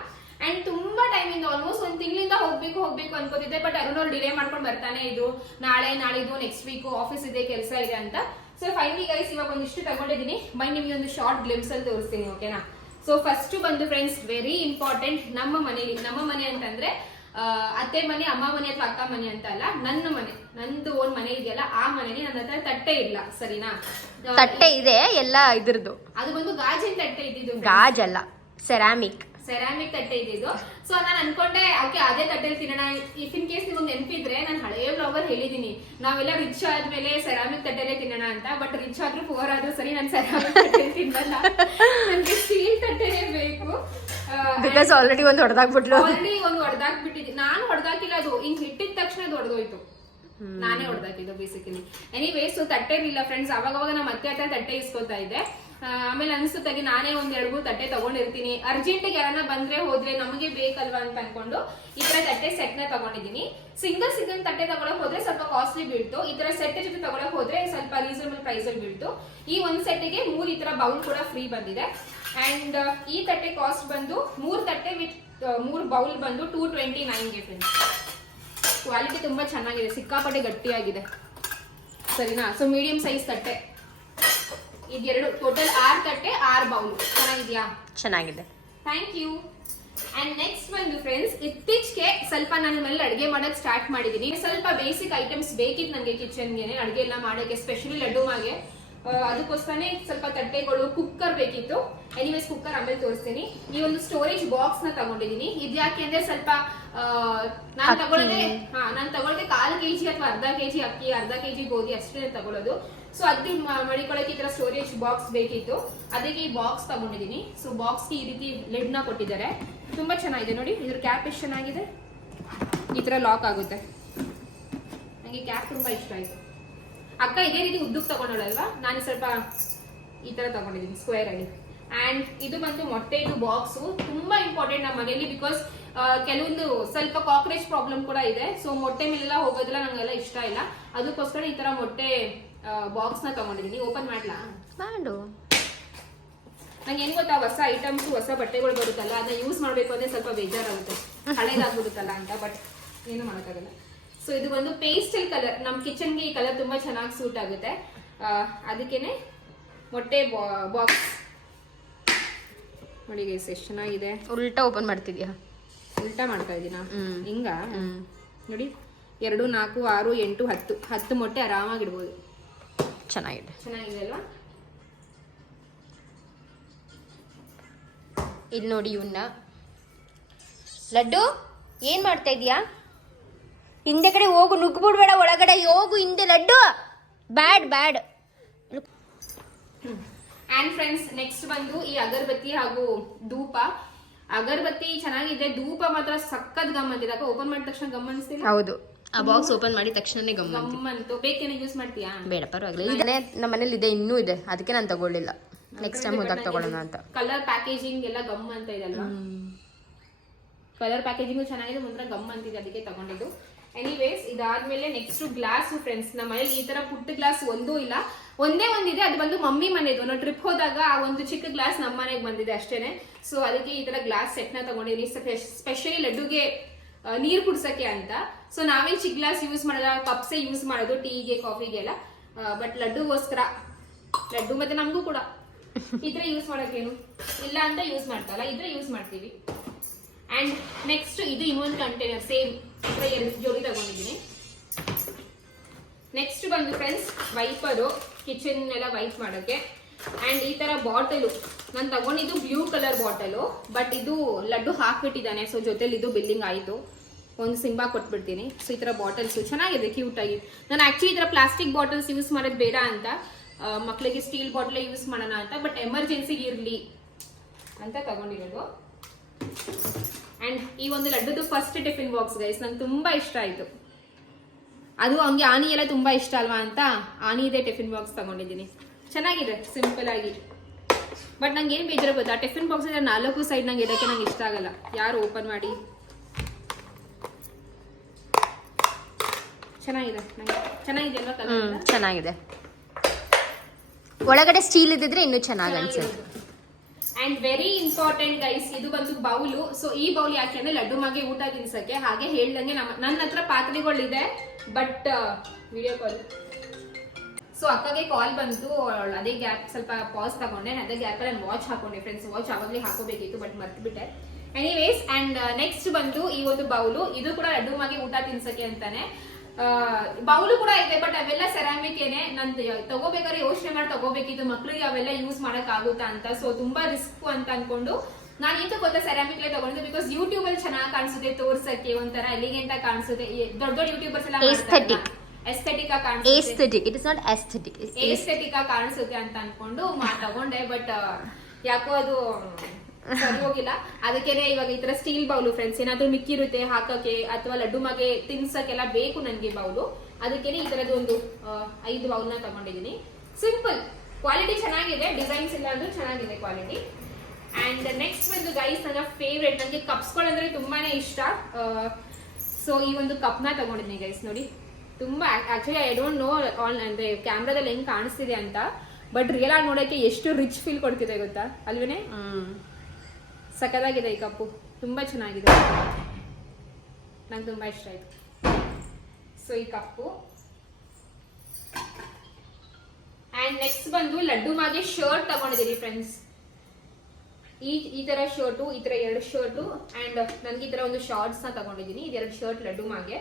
ಅಂಡ್ ತುಂಬಾ ಟೈಮಿಂದ ಆಲ್ಮೋಸ್ಟ್ 1 ತಿಂಗಳಿಂದ ಹೋಗ್ಬೇಕು ಅನ್ಕೋತಿದ್ದೆ. ಬಟ್ ಅರುಣ್ ಡಿಲೇ ಮಾಡ್ಕೊಂಡು ಬರ್ತಾನೆ ಇದ್ರು. ನಾಳಿದ್ದು ನೆಕ್ಸ್ಟ್ ವೀಕ್ ಆಫೀಸ್ ಇದೆ, ಕೆಲಸ ಇದೆ ಅಂತ. ಸೊ ಫೈನಲಿ ಗೈಸ್ ಇವಾಗ ಒಂದಿಷ್ಟು ತಗೊಂಡಿದ್ದೀನಿ. ನಿಮಗೆ ಒಂದು ಶಾರ್ಟ್ ಗ್ಲಿಮ್ಸ್ ಅಲ್ಲಿ ತೋರಿಸ್ತೀನಿ, ಓಕೆನಾ? ಸೊ ಫಸ್ಟ್ ಬಂದು ಫ್ರೆಂಡ್ಸ್, ವೆರಿ ಇಂಪಾರ್ಟೆಂಟ್. ನಮ್ಮ ಮನೆ ಅಂತಂದ್ರೆ ಅತ್ತೆ ಮನೆ, ಅಮ್ಮ ಮನೆ ಅಥವಾ ಅಕ್ಕ ಮನೆ ಅಂತ ಅಲ್ಲ, ನನ್ನ ಮನೆ, ನಂದು ಓನ್ ಮನೆ ಇದೆಯಲ್ಲ, ಆ ಮನೆಗೆ ನನ್ನ ಹತ್ರ ತಟ್ಟೆ ಇಲ್ಲ, ಸರಿನಾ? ತಟ್ಟೆ ಇದೆ ಎಲ್ಲ ಇದ್ರದ್ದು. ಅದು ಬಂದು ಗಾಜಿನ ತಟ್ಟೆ ಇದ್ದಿದ್ದು, ಗಾಜಲ್ಲ, ಸೆರಾಮಿಕ್ ತಟ್ಟೆ ಇದ್ದಿದ್ದು. ಸೊ ನಾನು ಅನ್ಕೊಂಡೆ ಓಕೆ ಅದೇ ತಟ್ಟೆಲಿ ತಿನ್ನೋಣ. ಇಫ್ ಇನ್ ಕೇಸ್ ನಿಮಗೆ ನೆನಪಿದ್ರೆ, ನಾನು ಹಳೆಯ ಬ್ಲಾಗರ್ ಹೇಳಿದೀನಿ, ನಾವೆಲ್ಲ ರಿಚ್ ಆದ್ಮೇಲೆ ಸೆರಾಮಿಕ್ ತಟ್ಟೆಲೆ ತಿನ್ನೋಣ ಅಂತ. ಬಟ್ ರಿಚ್ ಆದ್ರೂ ಪುವರ್ ಆದ್ರೂ ಸರಿ, ನಾನು ಸೆರಾಮಿಕ್ ತಟ್ಟೆ ತಿನ್ನಲ್ಲ, ನನಗೆ ಸ್ಟೀಲ್ ತಟ್ಟೆನೇ ಬೇಕು. ಬಿಕಾಸ್ ಆಲ್ರೆಡಿ ಒಂದು ಹೊಡೆದಾಕ್ಬಿಟ್ಟಿದ್ದೀನಿ. ನಾನು ಹೊಡೆದಾಕಿಲ್ಲ, ಅದು ಹಿಂಗ್ ಹಿಟ್ಟಿದ ತಕ್ಷಣ ಅದು ಹೊಡೆದೋಯ್ತು. ನಾನೇ ಹೊಡೆದಾಕಿದ್ದು ಬೇಸಿಕಲಿ. ಎನಿವೇಸ್, ತಟ್ಟೆ ಇಲ್ಲ ಫ್ರೆಂಡ್ಸ್. ಅವಾಗ ನಮ್ಮ ಅತ್ತೆ ಹತ್ರ ತಟ್ಟೆ ಇಸ್ಕೊತಾ ಇದ್ದೆ. ಆಮೇಲೆ ಅನ್ಸುತ್ತಾಗಿ ನಾನೇ ಒಂದ್ 2-3 ತಟ್ಟೆ ತಗೊಂಡಿರ್ತೀನಿ. ಅರ್ಜೆಂಟಿಗೆ ಯಾರನ್ನ ಬಂದ್ರೆ ಹೋದ್ರೆ ನಮಗೆ ಬೇಕಲ್ವಾ ಅಂತ ಅನ್ಕೊಂಡು ಈ ತರ ತಟ್ಟೆ ಸೆಟ್ ನ ತಗೊಂಡಿದ್ದೀನಿ. ಸಿಂಗಲ್ ತಟ್ಟೆ ತಗೊಳಕ್ ಹೋದ್ರೆ ಸ್ವಲ್ಪ ಕಾಸ್ಟ್ಲಿ ಬೀಳ್ತು. ಈ ತರ ಸೆಟ್ ಜೊತೆ ತಗೊಳಕ್ ಹೋದ್ರೆ ಸ್ವಲ್ಪ ರೀಸನಬಲ್ ಪ್ರೈಸ್ ಅಲ್ಲಿ ಬೀಳ್ತು. ಈ ಒಂದ್ ಸೆಟ್ಗೆ 3 ಈ ತರ ಬೌಲ್ ಕೂಡ ಫ್ರೀ ಬಂದಿದೆ. ಅಂಡ್ ಈ ತಟ್ಟೆ ಕಾಸ್ಟ್ ಬಂದು 3 ತಟ್ಟೆ ವಿತ್ 3 ಬೌಲ್ ಬಂದು 229 ಫ್ರೆಂಡ್ಸ್. ಕ್ವಾಲಿಟಿ ತುಂಬಾ ಚೆನ್ನಾಗಿದೆ, ಸಿಕ್ಕಾಪಟ್ಟೆ ಗಟ್ಟಿಯಾಗಿದೆ, ಸರಿನಾ? ಸೊ ಮೀಡಿಯಂ ಸೈಜ್ ತಟ್ಟೆ ಇದೆರಡು, ಟೋಟಲ್ 6 ತಟ್ಟೆ 6 ಬೌಲ್. ಚೆನ್ನಾಗಿದ್ಯಾ? ಚೆನ್ನಾಗಿದೆ, ಥ್ಯಾಂಕ್ ಯು. ಅಂಡ್ ನೆಕ್ಸ್ಟ್ ಬಂದು ಫ್ರೆಂಡ್ಸ್, ಇತ್ತೀಚೆಗೆ ಸ್ವಲ್ಪ ನನ್ನ ಮೇಲೆ ಅಡುಗೆ ಮಾಡಕ್ ಸ್ಟಾರ್ಟ್ ಮಾಡಿದೀನಿ. ಸ್ವಲ್ಪ ಬೇಸಿಕ್ ಐಟಮ್ಸ್ ಬೇಕಿತ್ತು ನನಗೆ ಕಿಚನ್ಗೆ, ಅಡುಗೆ ಎಲ್ಲ ಮಾಡೋಕೆ, ಸ್ಪೆಷಲಿ ಲಡ್ಡು ಮಾಗೆ ಅದಕ್ಕೋಸ್ಕರನೇ ಸ್ವಲ್ಪ ತಟ್ಟೆಗಳು, ಕುಕ್ಕರ್ ಬೇಕಿತ್ತು. ಎನಿವೇಸ್ ಕುಕ್ಕರ್ ಆಮೇಲೆ ತೋರಿಸ್ತೀನಿ. ಈ ಒಂದು ಸ್ಟೋರೇಜ್ ಬಾಕ್ಸ್ ನ ತಗೊಂಡಿದ್ದೀನಿ. ಇದ್ಯಾಕೆ ಅಂದ್ರೆ ಸ್ವಲ್ಪ ನಾನು ತಗೊಳ್ಳದೆ 1/4 kg ಅಥವಾ ಅರ್ಧ kg ಅಕ್ಕಿ, ಅರ್ಧ kg ಗೋಧಿ ಅಷ್ಟೇ ತಗೊಳ್ಳೋದು. ಸೊ ಅದಕ್ಕೆ ಮಡಿಕೊಳ್ಳಕ್ಕೆ ಈ ತರ ಸ್ಟೋರೇಜ್ ಬಾಕ್ಸ್ ಬೇಕಿತ್ತು, ಅದಕ್ಕೆ ಈ ಬಾಕ್ಸ್ ತಗೊಂಡಿದ್ದೀನಿ. ಸೊ ಬಾಕ್ಸ್ಗೆ ಈ ರೀತಿ ಲಿಡ್ ನ ಕೊಟ್ಟಿದ್ದಾರೆ, ತುಂಬಾ ಚೆನ್ನಾಗಿದೆ ನೋಡಿ. ಇದ್ರ ಕ್ಯಾಪ್ ಎಷ್ಟು ಚೆನ್ನಾಗಿದೆ, ಈ ತರ ಲಾಕ್ ಆಗುತ್ತೆ. ನಂಗೆ ಕ್ಯಾಪ್ ತುಂಬಾ ಇಷ್ಟ ಆಯ್ತು. ಅಕ್ಕ ಇದೇ ರೀತಿ ಉದ್ದಕ್ಕೆ ತಗೊಂಡಳಲ್ವಾ, ನಾನು ಸ್ವಲ್ಪ ಈ ತರ ತಗೊಂಡಿದ್ದೀನಿ ಸ್ಕ್ವೇರ್ ಆಗಿ. ಅಂಡ್ ಇದು ಬಂದು ಮೊಟ್ಟೆ, ಇದು ಬಾಕ್ಸ್ ತುಂಬಾ ಇಂಪಾರ್ಟೆಂಟ್ ನಮ್ಮ ಮನೆಯಲ್ಲಿ. ಬಿಕಾಸ್ ಕೆಲವೊಂದು ಸ್ವಲ್ಪ ಕಾಕ್ರೋಚ್ ಪ್ರಾಬ್ಲಮ್ ಕೂಡ ಇದೆ. ಸೊ ಮೊಟ್ಟೆ ಮೇಲೆಲ್ಲ ಹೋಗೋದಿಲ್ಲ, ನಂಗೆಲ್ಲ ಇಷ್ಟ ಇಲ್ಲ. ಅದಕ್ಕೋಸ್ಕರ ಈ ತರ ಮೊಟ್ಟೆ ಬಾಕ್ಸ್ ನ ತಗೊಂಡಿದ್ದೀನಿ. ಓಪನ್ ಮಾಡ್ಲಾ? ಮಾಡು. ನಂಗೆ ಏನ್ ಗೊತ್ತಾ, ಹೊಸ ಐಟಮ್ಸ್, ಹೊಸ ಬಟ್ಟೆಗಳು ಬರುತ್ತಲ್ಲ, ಅದನ್ನ ಯೂಸ್ ಮಾಡ್ಬೇಕು ಅಂದ್ರೆ ಸ್ವಲ್ಪ ಬೇಜಾರಾಗುತ್ತೆ, ಹಳೇದಾಗ್ಬಿಡುತ್ತಲ್ಲ ಅಂತ. ಬಟ್ ಏನು ಮಾಡೋಕ್ಕಾಗಲ್ಲ. ಸೊ ಇದು ಒಂದು ಪೇಸ್ಟಲ್ ಕಲರ್, ನಮ್ ಕಿಚನ್ಗೆ ಈ ಕಲರ್ ತುಂಬಾ ಚೆನ್ನಾಗಿ ಸೂಟ್ ಆಗುತ್ತೆ. ಅದಕ್ಕೇನೆ ಮೊಟ್ಟೆ ಬಾಕ್ಸ್ ನೋಡಿ ಗೈಸ್, ಎಷ್ಟು ಚೆನ್ನಾಗಿದೆ. ಉಲ್ಟಾ ಓಪನ್ ಮಾಡ್ತಿದ್ಯಾ? ಉಲ್ಟಾ ಮಾಡ್ತಾ ಇದೀನಾ? ಹಿಂಗ ನೋಡಿ, 2, 4, 6, 8, 10 ಮೊಟ್ಟೆ ಆರಾಮಾಗಿಡ್ಬೋದು. ಚೆನ್ನಾಗಿದೆ ಅಲ್ವಾ? ಇಲ್ಲಿ ನೋಡಿ ಇವನ್ನ. ಲಡ್ಡು ಏನ್ ಮಾಡ್ತಾ ಇದೀಯಾ? ಹಿಂದೆ ಕಡೆ ಹೋಗು, ನುಗ್ಬಿಡ್ಬೇಡ ಒಳಗಡೆ ಹೋಗು ಹಿಂದೆ. ಲಡ್ಡು ಬ್ಯಾಡ್ ಬ್ಯಾಡ್. ಅಂಡ್ ಫ್ರೆಂಡ್ಸ್, ನೆಕ್ಸ್ಟ್ ಬಂದು ಈ ಅಗರಬತ್ತಿ ಹಾಗೂ ಧೂಪ. ಅಗರಬತ್ತಿ ಚೆನ್ನಾಗಿದೆ, ಧೂಪ ಮಾತ್ರ ಸಕ್ಕತ್ ಗಮ್ ಅಂತಿದೆ. ಓಪನ್ ಮಾಡಿದ ತಕ್ಷಣ ಗಮ್ ಅನಿಸ್ತಿಲ್ಲ? ಹೌದು, ಆ ಬಾಕ್ಸ್ ಓಪನ್ ಮಾಡಿದ ತಕ್ಷಣನೇ ಗಮ್ ಗಮ್ಮಂತು. ಬೇಕೇನೆ ಯೂಸ್ ಮಾಡ್ತೀಯಾ? ಬೇಡ ಪರವಾಗಿಲ್ಲ, ಇದನ್ನೇ ನಮ್ಮ ಮನೇಲಿ ಇದೆ, ಇನ್ನೂ ಇದೆ, ಅದಕ್ಕೆ ನಾನು ತಗೊಳ್ಳಿಲ್ಲ. ನೆಕ್ಸ್ಟ್ ಟೈಮ್ ಹೋದಾಗ ತಗೊಳ್ಳೋಣ ಅಂತ. ಕಲರ್ ಪ್ಯಾಕೇಜಿಂಗ್ ಎಲ್ಲ ಗಮ್ ಅಂತ ಇದೆ ಅಲ್ವಾ? ಕಲರ್ ಪ್ಯಾಕೇಜಿಂಗ್ ಚೆನ್ನಾಗಿದೆ, ಮುಂದೆ ಗಮ್ ಅಂತಿದೆ, ಅದಕ್ಕೆ ತಗೊಂಡಿದ್ದು. ಎನಿವೇಸ್, ಇದಾದ್ಮೇಲೆ ನೆಕ್ಸ್ಟ್ ಗ್ಲಾಸ್ ಫ್ರೆಂಡ್ಸ್. ನಮ್ಮ ಮನೇಲಿ ಈ ತರ ಪುಟ್ಟ ಗ್ಲಾಸ್ ಒಂದೂ ಇಲ್ಲ, ಒಂದೇ ಒಂದಿದೆ. ಅದು ಬಂದು ಮಮ್ಮಿ ಮನೆದು. ನಾವು ಟ್ರಿಪ್ ಹೋದಾಗ ಆ ಒಂದು ಚಿಕ್ಕ ಗ್ಲಾಸ್ ನಮ್ಮ ಮನೆಗೆ ಬಂದಿದೆ ಅಷ್ಟೇನೆ. ಸೊ ಅದಕ್ಕೆ ಈ ತರ ಗ್ಲಾಸ್ ಸೆಟ್ ನ ತಗೊಂಡಿದ್ದೀನಿ, ಸ್ಪೆಷಲಿ ಲಡ್ಡುಗೆ ನೀರ್ ಕುಡ್ಸಕ್ಕೆ ಅಂತ. ಸೊ ನಾವೇನ್ ಚಿಕ್ಕ ಗ್ಲಾಸ್ ಯೂಸ್ ಮಾಡಲ್ಲ, ಕಪ್ಸೇ ಯೂಸ್ ಮಾಡೋದು ಟೀಗೆ, ಕಾಫಿಗೆ ಎಲ್ಲ. ಬಟ್ ಲಡ್ಡುಗೋಸ್ಕರ, ಲಡ್ಡು ಮತ್ತೆ ನಮಗೂ ಕೂಡ ಈ ತರ ಯೂಸ್ ಮಾಡಕ್ಕೇನು ಇಲ್ಲ ಅಂತ ಯೂಸ್ ಮಾಡ್ತಲ್ಲ, ಇದ್ರೆ ಯೂಸ್ ಮಾಡ್ತೀವಿ. ಅಂಡ್ ನೆಕ್ಸ್ಟ್ ಇದು ಇನ್ನೊಂದು ಕಂಟೈನರ್, ಸೇಮ್ 2 ಜೋಡಿ ತಗೊಂಡಿದ್ದೀನಿ. ನೆಕ್ಸ್ಟ್ ಬಂದು ಫ್ರೆಂಡ್ಸ್ ವೈಪರು, ಕಿಚನ್ ಎಲ್ಲ ವೈಪ್ ಮಾಡೋಕ್ಕೆ. ಅಂಡ್ ಈ ತರ ಬಾಟಲು ನಾನು ತಗೊಂಡಿದ್ದು ಬ್ಲೂ ಕಲರ್ ಬಾಟಲು, ಬಟ್ ಇದು ಲಡ್ಡು ಹಾಕ್ಬಿಟ್ಟಿದ್ದಾನೆ. ಸೊ ಜೊತೆಲಿ ಇದು ಬಿಲ್ಲಿಂಗ್ ಆಯಿತು, ಒಂದು ಸಿಂಬಾ ಕೊಟ್ಬಿಡ್ತೀನಿ. ಸೊ ಈ ತರ ಬಾಟಲ್ಸ್ ಚೆನ್ನಾಗಿದೆ, ಕ್ಯೂಟ್ ಆಗಿ. ನಾನು ಆಕ್ಚುಲಿ ಈ ತರ ಪ್ಲಾಸ್ಟಿಕ್ ಬಾಟಲ್ಸ್ ಯೂಸ್ ಮಾಡೋದು ಬೇಡ ಅಂತ, ಮಕ್ಕಳಿಗೆ ಸ್ಟೀಲ್ ಬಾಟಲ್ ಯೂಸ್ ಮಾಡೋಣ ಅಂತ, ಬಟ್ ಎಮರ್ಜೆನ್ಸಿಗೆ ಇರಲಿ ಅಂತ ತಗೊಂಡಿರೋದು. ಅಂಡ್ ಈ ಒಂದು ಲಡ್ಡುದು ಫಸ್ಟ್ ಟಿಫಿನ್ ಬಾಕ್ಸ್ ಗೈಸ್, ನಂಗೆ ತುಂಬಾ ಇಷ್ಟ ಆಯ್ತು. ಅದು ಹಂಗೆ ಆನಿ ಎಲ್ಲ ತುಂಬಾ ಇಷ್ಟ ಅಲ್ವಾ ಅಂತ ಆನಿ ಇದೆ ಟಿಫಿನ್ ಬಾಕ್ಸ್ ತಗೊಂಡಿದ್ದೀನಿ. ಚೆನ್ನಾಗಿದೆ, ಸಿಂಪಲ್ ಆಗಿ. ಬಟ್ ನಂಗೆ ಏನ್ ಬೇಜಾರು ಗೊತ್ತಾ, ಟಿಫಿನ್ ಬಾಕ್ಸ್ 4 ಸೈಡ್ ನಂಗೆ ಇಡಕ್ಕೆ ನಂಗೆ ಇಷ್ಟ ಆಗಲ್ಲ. ಯಾರು ಓಪನ್ ಮಾಡಿ. ಚೆನ್ನಾಗಿದೆ, ಚೆನ್ನಾಗಿದೆ ಅಲ್ವಾ ಕಲರ್? ಚೆನ್ನಾಗಿದೆ. ಒಳಗಡೆ ಸ್ಟೀಲ್ ಇದ್ದಿದ್ರೆ ಇನ್ನೂ ಚೆನ್ನಾಗಿ ಅನ್ಸುತ್ತೆ. ಅಂಡ್ ವೆರಿ ಇಂಪಾರ್ಟೆಂಟ್ ಗೈಸ್, ಇದು ಬಂದು ಬೌಲು. ಸೊ ಈ ಬೌಲ್ ಯಾಕೆ ಅಂದ್ರೆ ಲಡ್ಡು ಮಗೆ ಊಟ ತಿನ್ಸಕ್ಕೆ. ಹಾಗೆ ಹೇಳ್ದಂಗೆ ನನ್ನ ಹತ್ರ ಪಾತ್ರೆಗಳಿದೆ, ಬಟ್ ವಿಡಿಯೋ ಕಾಲ್. ಸೊ ಅಕ್ಕಗೆ ಕಾಲ್ ಬಂತು, ಅದೇ ಗ್ಯಾಪ್ ಸ್ವಲ್ಪ ಪಾಸ್ ತಗೊಂಡೆ. ಅದೇ ಗ್ಯಾಪ್ ಅಲ್ಲಿ ನಾನು ವಾಚ್ ಹಾಕೊಂಡೆ ಫ್ರೆಂಡ್ಸ್. ವಾಚ್ ಅವಾಗಲೇ ಹಾಕೋಬೇಕಿತ್ತು, ಬಟ್ ಮರ್ತ್ಬಿಟ್ಟೆ. ಎನಿವೇಸ್, ಅಂಡ್ ನೆಕ್ಸ್ಟ್ ಬಂದು ಈ ಒಂದು ಬೌಲು. ಇದು ಕೂಡ ಲಡ್ಡು ಮಗೆ ಊಟ ತಿನ್ಸಕ್ಕೆ ಅಂತಾನೆ. ಬೌಲು ಕೂಡ ಇದೆ, ಬಟ್ ಅವೆಲ್ಲ ಸೆರಾಮಿಕ್ ಏನೆ. ನಾನು ತಗೋಬೇಕಾದ್ರೆ ಯೋಚನೆ ಮಾಡಿ ತಗೋಬೇಕಿತ್ತು, ಮಕ್ಳಿಗೆ ಅವೆಲ್ಲ ಯೂಸ್ ಮಾಡಕ್ ಆಗುತ್ತಾ ಅಂತ. ಸೊ ತುಂಬಾ ರಿಸ್ಕ್ ಅಂತ ಅನ್ಕೊಂಡು ನಾನು ಏನು ಗೊತ್ತಾ ಸೆರಾಮಿಕ್ ತಗೊಂಡಿದ್ದು. ಬಿಕಾಸ್ ಯೂಟ್ಯೂಬ್ ಅಲ್ಲಿ ಚೆನ್ನಾಗಿ ಕಾಣಿಸುತ್ತೆ, ತೋರ್ಸಕ್ಕೆ ಒಂಥರ ಎಲಿಗೆಂಟ್ ಆಗಿ ಕಾಣಿಸುತ್ತೆ. ದೊಡ್ಡ ದೊಡ್ಡ ಯೂಟ್ಯೂಬರ್ಸ್ ಎಲ್ಲ ಎಸ್ಥೆಟಿಕ್ ಆಗಿ ಕಾಣಿಸುತ್ತೆ, it is not aesthetic, aesthetic ಆಗಿ ಕಾಣಿಸುತ್ತೆ ಅಂತ ಅನ್ಕೊಂಡು ತಗೊಂಡೆ. ಬಟ್ ಯಾಕೋ ಅದು ಸರಿ ಹೋಗಿಲ್ಲ. ಅದಕ್ಕೇನೆ ಇವಾಗ ಈ ತರ ಸ್ಟೀಲ್ ಬೌಲು ಫ್ರೆಂಡ್ಸ್. ಏನಾದ್ರು ಮಿಕ್ಕಿರುತ್ತೆ ಹಾಕಕ್ಕೆ ಅಥವಾ ಲಡ್ಡು ಮಗೆ ತಿನ್ಸಕ್ಕೆಲ್ಲ ಬೇಕು ನನ್ಗೆ ಬೌಲು. ಅದಕ್ಕೇನೆ ಈ ತರದ್ದು ಒಂದು 5 ಬೌಲ್ ನ ತಗೊಂಡಿದ್ದೀನಿ. ಸಿಂಪಲ್, ಕ್ವಾಲಿಟಿ ಚೆನ್ನಾಗಿದೆ, ಡಿಸೈನ್ಸ್ ಎಲ್ಲ ಅಂದ್ರೂ ಚೆನ್ನಾಗಿದೆ ಕ್ವಾಲಿಟಿ. ಅಂಡ್ ನೆಕ್ಸ್ಟ್ ಬಂದು ಗೈಸ್, ನನ್ನ ಫೇವ್ರೇಟ್, ನನಗೆ ಕಪ್ಸ್ಗಳಂದ್ರೆ ತುಂಬಾನೇ ಇಷ್ಟ. ಸೊ ಈ ಒಂದು ಕಪ್ ನ ತಗೊಂಡಿದ್ದೀನಿ ಗೈಸ್. ನೋಡಿ, ತುಂಬಾ ಆಕ್ಚುಲಿ ಐ ಡೋಂಟ್ ನೋ ಅಂದ್ರೆ ಕ್ಯಾಮ್ರಾದಲ್ಲಿ ಹೆಂಗ್ ಕಾಣಿಸ್ತಿದೆ ಅಂತ, ಬಟ್ ರಿಯಲ್ ಆಗಿ ನೋಡಕ್ಕೆ ಎಷ್ಟು ರಿಚ್ ಫೀಲ್ ಕೊಡ್ತಿದೆ ಗೊತ್ತಾ ಅಲ್ವೇನೆ? ಸಖತ್ತಾಗಿದೆ ಈ ಕಪ್ಪು, ತುಂಬಾ ಚೆನ್ನಾಗಿದೆ, ನಂಗೆ ತುಂಬಾ ಇಷ್ಟ ಆಯ್ತು. ಸೊ ಈ ಕಪ್ಪು. ಅಂಡ್ ನೆಕ್ಸ್ಟ್ ಬಂದು ಲಡ್ಡು ಮಾಗೆ ಶರ್ಟ್ ತಗೊಂಡಿದ್ದೀನಿ ಫ್ರೆಂಡ್ಸ್. ಈ ತರ ಶರ್ಟು, ಈ ತರ 2 ಶರ್ಟು, ಅಂಡ್ ನನ್ಗೆ ಈ ತರ ಒಂದು ಶಾರ್ಟ್ಸ್ ನ ತಗೊಂಡಿದ್ದೀನಿ. ಇದು 2 ಶರ್ಟ್ ಲಡ್ಡು ಮಾಗೆ.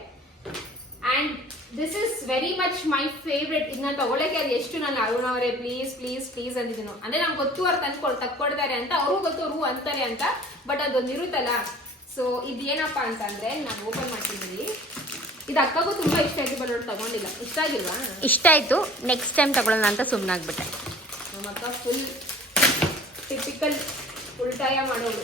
And this is very much my favourite. ಇದನ್ನ ತಗೊಳಕ್ಕೆ ಅದು ಎಷ್ಟು ನಾನು ಅರುಣ್ ಅವರೇ ಪ್ಲೀಸ್ ಪ್ಲೀಸ್ ಪ್ಲೀಸ್ ಅಂದಿದ್ದೀನು. ಅಂದ್ರೆ ನಂಗೆ ಗೊತ್ತು ಅವ್ರು ತಕ್ಕೊಡ್ತಾರೆ ಅಂತ, ಅವ್ರು ಗೊತ್ತು ಅವ್ರು ಅಂತಾರೆ ಅಂತ, ಬಟ್ ಅದೊಂದು ಇರುತ್ತಲ್ಲ. ಸೊ ಇದೇನಪ್ಪ ಅಂತಂದ್ರೆ ನಾನು ಓಪನ್ ಮಾಡ್ತಿದ್ದೀನಿ. ಇದು ಅಕ್ಕಗೂ ತುಂಬಾ ಇಷ್ಟ ಆಯ್ತು, ಬಟ್ ಅವ್ರು ತಗೊಂಡಿಲ್ಲ. ಇಷ್ಟ ಆಗಿಲ್ವಾ? ಇಷ್ಟ ಆಯ್ತು, ನೆಕ್ಸ್ಟ್ ಟೈಮ್ ತಗೊಳ್ಳೋಣ ಅಂತ ಸುಮ್ಮನಾಗ್ಬಿಟ್ಟೆ. ನಮ್ಮ ಅಕ್ಕ ಫುಲ್ ಟಿಪಿಕಲ್ ಉಲ್ಟಾಯ ಮಾಡೋದು.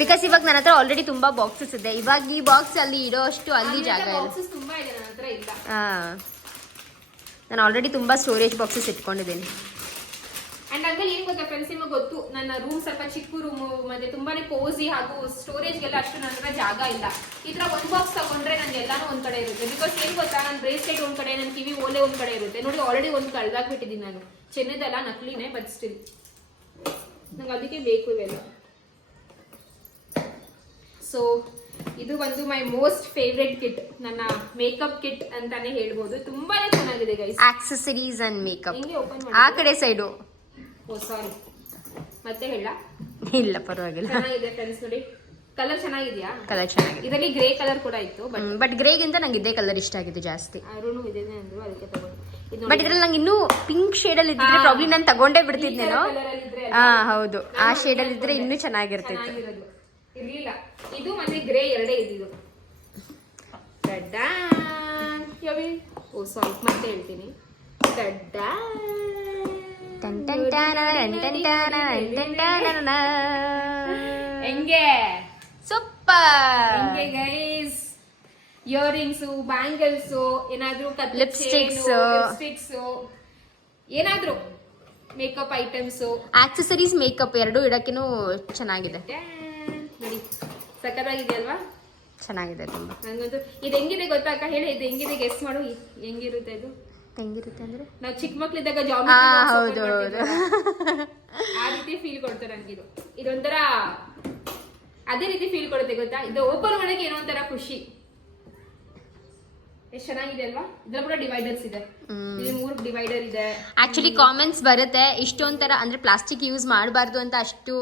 ಬಿಕಾಸ್ ಇವಾಗ ನನ್ನ ಹತ್ರ ಆಲ್ರೆಡಿ ತುಂಬಾ ಬಾಕ್ಸಸ್ ಇದೆ. ಇವಾಗ ಈ ಬಾಕ್ಸ್ ಅಲ್ಲಿ ಇಡೋ ಅಷ್ಟು ಅಲ್ಲಿ ಜಾಗ ಇಲ್ಲ. ಬಾಕ್ಸಸ್ ತುಂಬಾ ಇದೆ, ನನ್ನ ಹತ್ರ ಇಲ್ಲ. ನಾನು ಆಲ್ರೆಡಿ ತುಂಬಾ ಸ್ಟೋರೇಜ್ ಬಾಕ್ಸಸ್ ಇಟ್ಕೊಂಡಿದ್ದೀನಿ. ಅಂಡ್ ಹಂಗಲ್ಲಿ ಏನ್ ಗೊತ್ತಾ ಫ್ರೆಂಡ್ಸ್, ನಿಮಗೆ ಗೊತ್ತು ನನ್ನ ರೂಮ್ ಸ್ವಲ್ಪ ಚಿಕ್ಕ ರೂಮು, ಮತ್ತೆ ತುಂಬಾನೇ ಕೋಸಿ ಹಾಗೂ ಸ್ಟೋರೇಜ್ಗೆಲ್ಲ ಅಷ್ಟು ನನ್ನ ಹತ್ರ ಜಾಗ ಇಲ್ಲ. ಈ ತರ ಒಂದು ಬಾಕ್ಸ್ ತಗೊಂಡ್ರೆ ನನ್ಗೆ ಎಲ್ಲಾನು ಒಂದ್ ಕಡೆ ಇರುತ್ತೆ. ಬಿಕಾಸ್ ಏನ್ ಗೊತ್ತಾ, ನನ್ನ ಬ್ರೇಸ್ಲೆಟ್ ಒಂದ್ ಕಡೆ, ನನ್ನ ಕಿವಿ ಓಲೆ ಒಂದ್ ಕಡೆ ಇರುತ್ತೆ. ನೋಡಿ ಆಲ್ರೆಡಿ ಒಂದು ಕಳ್ದಾಕ್ಬಿಟ್ಟಿದ್ದೀನಿ ನಾನು. ಚೆನ್ನದಲ್ಲ, ನಕಲಿನೇ, ಬಟ್ ಸ್ಟಿಲ್ ನಂಗೆ ಅದಕ್ಕೆ ಬೇಕು ಇವೆಲ್ಲ. ಸೊ ಇದು ಒಂದು ಮೈ ಮೋಸ್ಟ್ ಫೇವ್ರೆಟ್ ಕಿಟ್, ನನ್ನ ಮೇಕಪ್ ಕಿಟ್ ಅಂತಾನೆ ಹೇಳ್ಬೋದು. ತುಂಬಾನೇ ಚೆನ್ನಾಗಿದೆ ಗೈಸ್. Accessories and makeup. ಹೆಂಗೆ ಓಪನ್ ಆ ಕಡೆ ಸೈಡು. ಓ ಸಾರಿ, ಮತ್ತೆ ಹೇಳ. ಇಲ್ಲ ಪರವಾಗಿಲ್ಲ. ಚೆನ್ನಾಗಿದೆ ಫ್ರೆಂಡ್ಸ್, ನೋಡಿ ಕಲರ್ ಚೆನ್ನಾಗಿದ್ಯಾ? ಕಲರ್ ಚೆನ್ನಾಗಿದೆ. ಇದರಲ್ಲಿ ಗ್ರೇ ಕಲರ್ ಕೂಡ ಇತ್ತು, ಬಟ್ ಗ್ರೇಗಿಂತ ನಂಗೆ ಇದೇ ಕಲರ್ ಇಷ್ಟ ಆಗಿದೆ ಜಾಸ್ತಿ. ಅರುಣ್ ಇದೆ ಅಂದ್ರು, ಅದಕ್ಕೆ ತಗೊಂಡೆ. ಬಟ್ ಇದ್ರಲ್ಲಿ ನಂಗೆ ಇನ್ನೂ ಪಿಂಕ್ ಶೇಡ್ ಅಲ್ಲಿ ಇದ್ರೆ ಪ್ರಾಬ್ಲಮ್ ನಾನು ತಗೊಂಡೇ ಬಿಡ್ತಿದ್ನೇನೋ. ಹೌದು, ಆ ಶೇಡ್ ಅಲ್ಲಿ ಇದ್ರೆ ಇನ್ನೂ ಚೆನ್ನಾಗಿರ್ತಿತ್ತು. ಇರ್ಲಿಲ್ಲ. ಇದು ಮತ್ತೆ ಗ್ರೇ ಎರಡೇ ಇದ್ದಿದ್ದು. ಓ ಸಾರಿ, ಮತ್ತೆ ಹೇಳ್ತೀನಿ. ಹೆಂಗೆ ಸೂಪರ್. ಹೆಂಗೆ ಗೈಸ್? ಇಯರಿಂಗ್ಸು, ಬ್ಯಾಂಗಲ್ಸು, ಏನಾದ್ರೂ ಲಿಪ್ಸ್ಟಿಕ್ಸ್, ಏನಾದ್ರೂ ಮೇಕಪ್ ಐಟಮ್ಸು, ಆಕ್ಸೆಸರೀಸ್, ಮೇಕಪ್ ಎರಡು ಇಡಕ್ಕೇನು ಚೆನ್ನಾಗಿದೆ. ನೋಡಿ ಸಕ್ಕತ್ತಾಗಿದೆಯಲ್ವಾ? ಚೆನ್ನಾಗಿದೆ ತುಂಬಾ. ನಂಗಂತೂ ಇದು ಹೆಂಗಿದೆ ಗೊತ್ತಾ ಅಕ್ಕ? ಹೇಳಿ, ಇದು ಹೆಂಗಿದೆ ಗೆಸ್ ಮಾಡು. ಹೆಂಗಿರುತ್ತೆ ಇದು? ಹೆಂಗಿರುತ್ತೆ ಅಂದ್ರೆ ನಾವು ಚಿಕ್ಕ ಮಕ್ಳಿದ್ದಾಗ ಹೌದು ಹೌದು, ಆ ರೀತಿ ಫೀಲ್ ಕೊಡ್ತಾರೆ ನನಗಿದು. ಇದೊಂಥರ ಅದೇ ರೀತಿ ಫೀಲ್ ಕೊಡುತ್ತೆ ಗೊತ್ತಾ? ಇದು ಓಪನ್ ಮಾಡೋಕೆ ಏನೋ ಒಂಥರ ಖುಷಿ. ಎಷ್ಟು ಚೆನ್ನಾಗಿದೆ ಅಲ್ವಾ? ಇದ್ರ ಕೂಡ ಡಿವೈಡರ್ಸ್ ಇದೆ, ಇಲ್ಲಿ 3 ಡಿವೈಡರ್ ಇದೆ. ಆಕ್ಚುಲಿ ಕಾಮೆಂಟ್ಸ್ ಬರುತ್ತೆ ಇಷ್ಟೊಂಥರ ಅಂದ್ರೆ ಪ್ಲಾಸ್ಟಿಕ್ ಯೂಸ್ ಮಾಡಬಾರ್ದು ಅಂತ ಅಷ್ಟು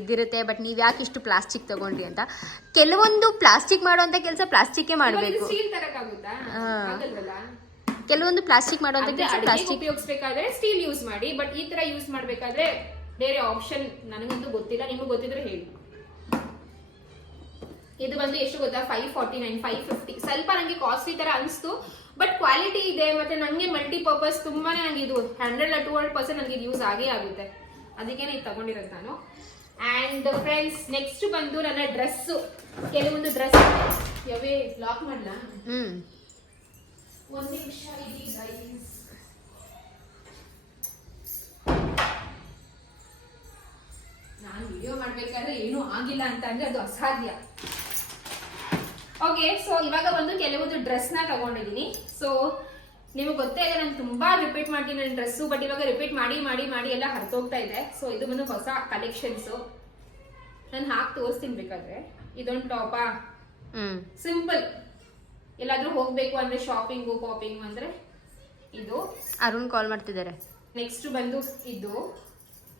ಇದಿರುತ್ತೆ. ಬಟ್ ನೀವ್ ಯಾಕೆ ಇಷ್ಟು ಪ್ಲಾಸ್ಟಿಕ್ ತಗೊಂಡ್ರಿ ಅಂತ. ಕೆಲವೊಂದು ಪ್ಲಾಸ್ಟಿಕ್ ಮಾಡುವಂತ ಕೆಲಸ ಪ್ಲಾಸ್ಟಿಕ್ ಮಾಡಬೇಕು. ಸ್ಟೀಲ್ ತರಕಾಗುತ್ತಾ? ಆಗಲ್ವಲ್ಲ. ಕೆಲವೊಂದು ಪ್ಲಾಸ್ಟಿಕ್ ಮಾಡುವಂತ ಕೆಲಸ ಪ್ಲಾಸ್ಟಿಕ್ ಉಪಯೋಗಿಸಬೇಕಾದ್ರೆ ಸ್ಟೀಲ್ ಯೂಸ್ ಮಾಡಿ. ಬಟ್ ಈ ತರ ಯೂಸ್ ಮಾಡ್ಬೇಕಾದ್ರೆ ಬೇರೆ ಆಪ್ಷನ್ ನನಗಂತೂ ಗೊತ್ತಿಲ್ಲ, ನಿಮಗೆ ಗೊತ್ತಿದ್ರೆ ಹೇಳಿ. ಇದು ಬಂದು ಎಷ್ಟು ಗೊತ್ತಾ? 549, 550. ಸ್ವಲ್ಪ ನಂಗೆ ಕಾಸ್ಟ್ಲಿ ತರ ಅನಿಸ್ತು, ಬಟ್ ಕ್ವಾಲಿಟಿ ಇದೆ. ಮತ್ತೆ ನಂಗೆ ಮಲ್ಟಿಪರ್ಪಸ್ ತುಂಬಾನೇ ನಂಗೆ ಇದು 100-200% ನನಗೆ ಇದು ಯೂಸ್ ಆಗೇ ಆಗುತ್ತೆ. ಅದಕ್ಕೇನೆ ಇದು ತಗೊಂಡಿರೋದು ನಾನು. ಅಂಡ್ ಫ್ರೆಂಡ್ಸ್, ನೆಕ್ಸ್ಟ್ ಬಂದು ನನ್ನ ಡ್ರೆಸ್. ಕೆಲವೊಂದು ಡ್ರೆಸ್ ಯಾವೇ ಲಾಕ್ ಮಾಡ್ಲಾ? ಒಂದು ನಿಮಿಷ ಇರಿ ಗೈಸ್. ನಾನು ವಿಡಿಯೋ ಮಾಡ್ಬೇಕಾದ್ರೆ ಏನೂ ಆಗಿಲ್ಲ ಅಂತ ಅಂದ್ರೆ ಅದು ಅಸಾಧ್ಯ. ಓಕೆ, ಸೊ ಇವಾಗ ಒಂದು ಕೆಲವೊಂದು ಡ್ರೆಸ್ನ ತಗೊಂಡಿದ್ದೀನಿ. ಸೊ ನಿಮಗೆ ಗೊತ್ತೇ ಇದೆ, ನಾನು ತುಂಬಾ ರಿಪೀಟ್ ಮಾಡ್ತೀನಿ ನನ್ನ ಡ್ರೆಸ್ಸು. ಬಟ್ ಇವಾಗ ರಿಪೀಟ್ ಮಾಡಿ ಮಾಡಿ ಮಾಡಿ ಎಲ್ಲ ಹರಿದೋಗ್ತಾ ಇದೆ. ಸೊ ಇದು ಬಂದು ಹೊಸ ಕಲೆಕ್ಷನ್ಸು. ನಾನು ಹಾಕಿ ತೋರಿಸ್ತೀನಿ ಬೇಕಾದ್ರೆ. ಇದೊಂದು ಟಾಪಾ, ಸಿಂಪಲ್. ಎಲ್ಲಾದ್ರೂ ಹೋಗ್ಬೇಕು ಅಂದ್ರೆ ಶಾಪಿಂಗು ಪಾಪಿಂಗು ಅಂದ್ರೆ ಇದು. ಅರುಣ್ ಕಾಲ್ ಮಾಡ್ತಿದ್ದಾರೆ. ನೆಕ್ಸ್ಟ್ ಬಂದು